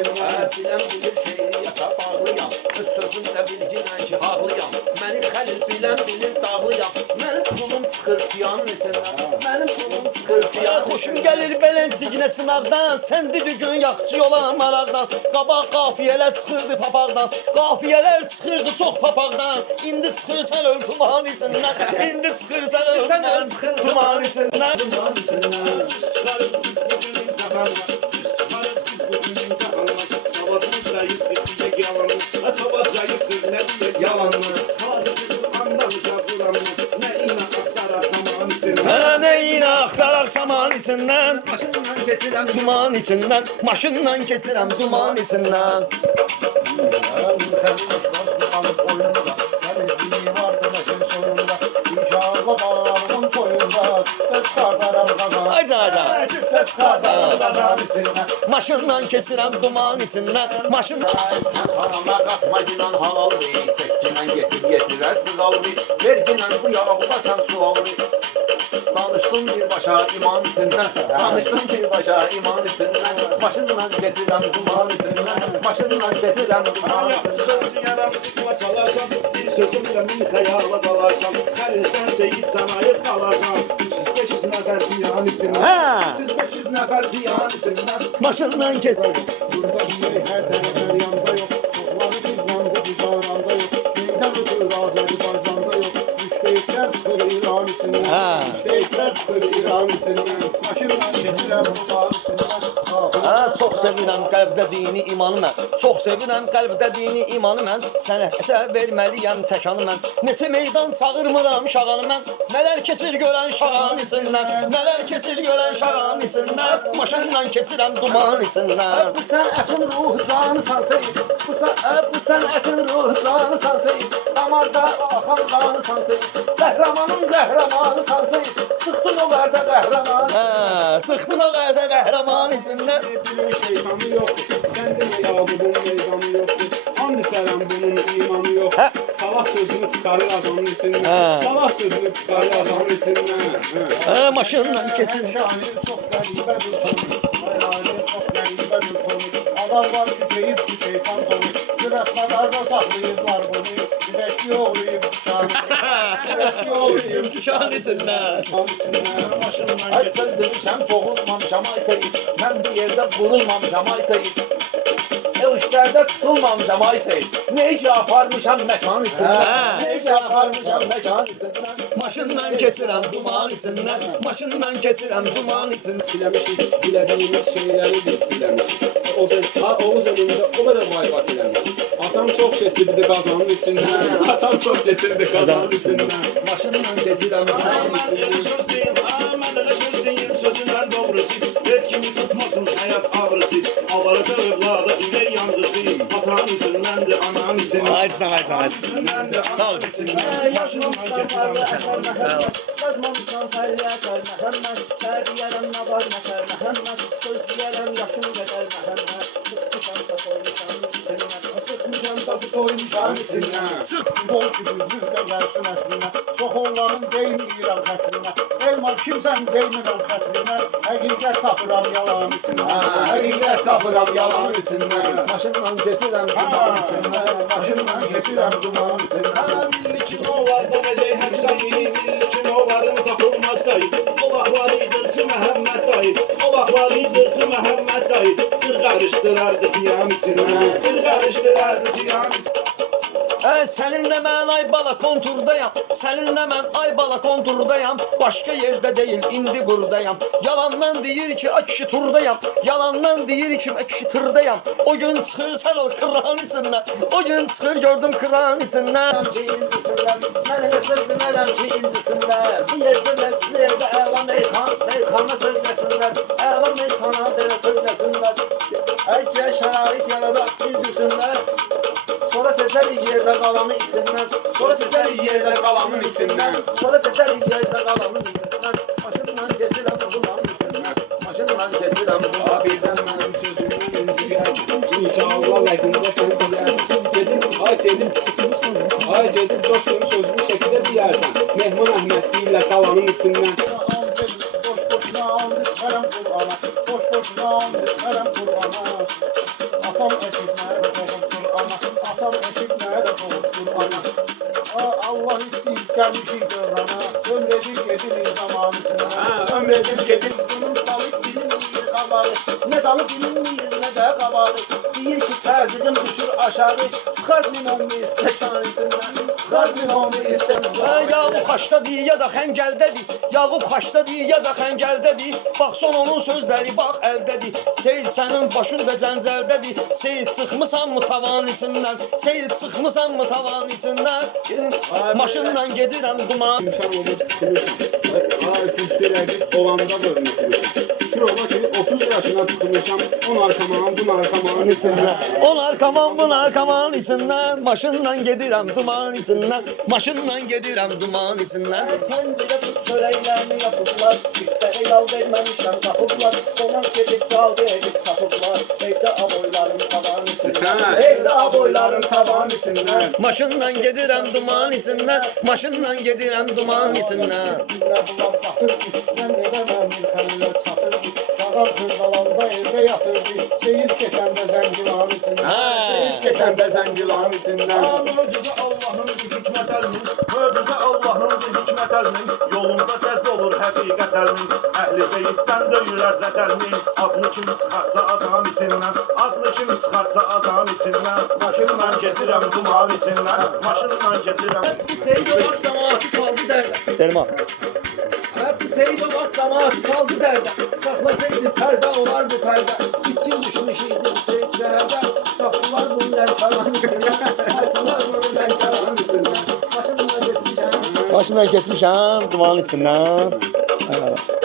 içindən. Biləm bilir şeiriyyata bağlıyam. Öz sözümdə bilginən ki, haqlıyam. Məni xəlil biləm bilir dağlıyam. Mənim pulum çıxır piyanın içindən. Mənim pulum çıxır piyanın. Xoşum gəlir belənciklə sınaqdan, sən düdügün yaxçı olan maraqdan. Qabaq qafiyələr çıxırdı papaqdan, qafiyələr çıxırdı çox papaqdan. İndi çıxırsan öl tuman içindən, indi çıxırsan öl tuman içindən. Duman içindən. Çıxarıb biz bugünün qahanına, çıxarıb biz bugünün qahanına. Savadımız zayıfdır, deyək yalanı. Ha savad zayıfdır, nə deyək yalanı. Hazırsız anlamışa buranı, nə inə axtaraq saman içindən. Nə inə axtaraq saman içindən, Maşından keçirəm duman içindən, maşından keçirəm duman içindən. Ay can, ay can. Maşından keçirəm duman içindən, maşın. Sən parama qatma ginən halaldır. Çək ginən getirərsiz aldı. Ver ginən bu yağıqda sən su aldı. Danışdın birbaşa iman içindən. Danışdın birbaşa iman içindən. Maşından keçirəm duman içindən. Maşından keçirəm duman Yaxşı içindən. sözdün yaram çıxma çalarsan, bir sözümlə min xəyala dalarsan. Hər insan seyid sənayıq qalarsan. 300-500 nəfər dünyanın içindən. Hə. 300-500 nəfər dünyanın içindən. Maşından keç. Burada bir hər tərəflər yanda yox. Çoxları bizdən bu zaranda yox. Neydən ötür Azərbaycanda yox. Müştəyiklər çıxır İran içindən. Hə. Müştəyiklər çıxır İran içindən. Maşınla keçirəm bunlar içindən. Çox sevirəm qəlbdə dini imanı mən. Çox sevirəm qəlbdə dini imanı mən. Sənətə verməliyəm təkanı mən. Neçə meydan çağırmıram şağanı mən. Nələr keçir görən şağanın içindən. Nələr keçir görən şağanın içindən. Maşından keçirəm duman içindən. Bu sənətin ruhu canı sansaydı. Bu sənətin ruhu canı sansaydı. Damarda axan qanı sansaydı. Qəhrəmanın qəhrəmanı sansaydı. Çıxdın o qərdə qəhrəman. Hə, çıxdın o qərdə qəhrəman içindən. Bunun şeytanı yoxdur. Səndə meydanın meydanı yoxdur. And içərəm bunun imanı yoxdur. Hə. Salah sözünü çıxarır adamın içindən. Hə. Salah sözünü çıxarır adamın içindən. Hə, maşından keçir. Şair çox qəribədir tonu. Hayali çox qəribədir tonu. Adamlar kütəyib bu şeytan tonu. Güləsmələrdə saxlayırlar bunu. Güləşli oğluyub Güləşli oğluyub Dükkan içindən. Maşından Ay söz demişəm boğulmamışam ay seyid. Mən bir yerdə vurulmamışam ay seyid. O işlərdə tutulmamışam ay seyid. Necə aparmışam məkan içindən. Hə. Necə aparmışam məkan içindən. Maşından keçirəm duman içindən. Maşından keçirəm duman içindən. Siləmişik, bilədiyimiz şeyləri biz siləmişik. Oğuz elində o qədər vaybat eləmişik. Atam çox keçirdi qazanın içindən. Atam çox keçirdi qazanın içindən. Maşından keçirəm duman Mən elə içindən. söz deyim, mən elə söz deyim, sözünlər doğrusu. Heç kimi tutmasın həyat ağrısı. Avarıca övlada ürək yanğısı. Atam üzündəndir, anam içindən. Haydi sen, haydi sen, haydi. Üzündəndir, Sağ ol. anam içindən. Maşından keçirəm. Yazmamışsan fərli əsər Məhəmməd. Şəriyərəm nə var nətər Məhəmməd. Söz deyərəm yaşım qədər Məhəmməd. Sıxmışam da koymuşam içindən. Sıxmışam da Koymuşam içindən. Bol gibi yüzdə gəlsin əsrinə. Çox onların deyməyirəm xətrinə. Elmar kimsən deymirəm xətrinə. Həqiqət tapıram yalan içindən. Həqiqət tapıram yalan içindən. Maşından keçirəm duman içindən. Maşından keçirəm duman içindən. Kim o var deməcək hək sayı. Kim o varın tapılmaz dayı. O vaxtlar idirci Məhəmməd dayı. O vaxtlar idirci Məhəmməd dayı. Bir qarışdırardı qiyam içindən. Bir qarışdırardı qiyam içindən. Səninlə mən ay bala konturdayam. Səninlə mən ay bala konturdayam. Başqa yerdə deyil, indi buradayam. Yalandan deyir ki, ay kişi turdayam. Yalandan deyir ki, ay kişi tırdayam. O gün çıxır sən o kıran içindən. O gün çıxır gördüm kıran içindən. Ki indisindən, mən elə söz demərəm ki indisindən. Bu yerdə əla meyxana söyləsinlər. Əla meyxana belə söyləsinlər. Əgər şərait yaradaq bildirsinlər. Sonra seçərik yerdə qalanı içindən. Sonra seçərik yerdə qalanın içindən. Sonra seçərik yerdə qalanın içindən. Maşından keçirəm duman içindən. Maşından keçirəm duman Bizən mənim sözümün inciyərsin. İnşallah ləzində sən deyərsin. Dedim, coşduğun sözünü şəkildə deyərsən. Mehman Əhməd deyirlər qalanın içindən. Boş-boşuna and içərəm Qur'ana. Boş-boşuna and içərəm Qur'ana. gelmişik dövrana, ömredip gedilir zaman içine. Ha, ömredip gedir. Bunun dalı bilinmeyir qabağı. Ne dalı bilinmeyir ne de qabağı. Deyir ki təzyiqim düşür aşağı. Çıxar limonlu stəkan içindən. Çıxar limonlu stəkan. Yağıb xaçdadır ya da xəngəldədir. Yağıb xaçdadır ya da xəngəldədir. Bax son onun sözləri bax əldədir. Seyid sənin başın və cəncəldədir. Seyid çıxmısan mı tavan içindən? Seyid çıxmısan mı tavan içindən? Maşınla gedirəm duman. İmkan olub sıxılırsan. Güclülədik olanda da unutmuşam. Şükür ola ki 30 yaşına çıxmışam. 10 arkaman, bun arkaman İçindən. On arkaman bun arkaman içindən. Maşınla gedirəm duman içindən. Maşınla gedirəm duman içindən. Kənddə bu çörəklərini yapıblar, bütlərə yal verməmişəm tapıblar, qonaq gedib caldı edib tapıblar, evdə aboyların tavan içindən, evdə aboyların tavan içindən. Maşınla gedirəm duman içindən. Maşınla gedirəm duman içindən. Günlər bunlar batırdı, sən verəməm ülkələr çatırdı. Şağam kırdalanda evdə yatırdı, seyir keçəndə zəngilan içindən. Seyir keçəndə zəngilan içindən. Möcüzə Allah'ın bir hikmət əlmin, möcüzə Allah'ın bir hikmət əlmin, yolunda cəzb olur həqiqət əlmin, əhli beytdən döyür əzzət əlmin, adlı kimi çıxarsa azam içindən, adlı kimi çıxarsa azam içindən, maşınla getirəm duman içindən, maşınla getirəm. Bu Seyid olan cəmaatı saldı dərdə. Elman. Bu Seyid olan cəmaatı saldı dərdə. Saxlasaydı pərdə olardı pərdə. İtkin düşmüş idi bu Seyid şəhərdə. Tapdılar bunu lənçalan içindən. Tapdılar bunu lənçalan içindən. Başımdan geçmişəm. Maşınla getmişəm duman içindən.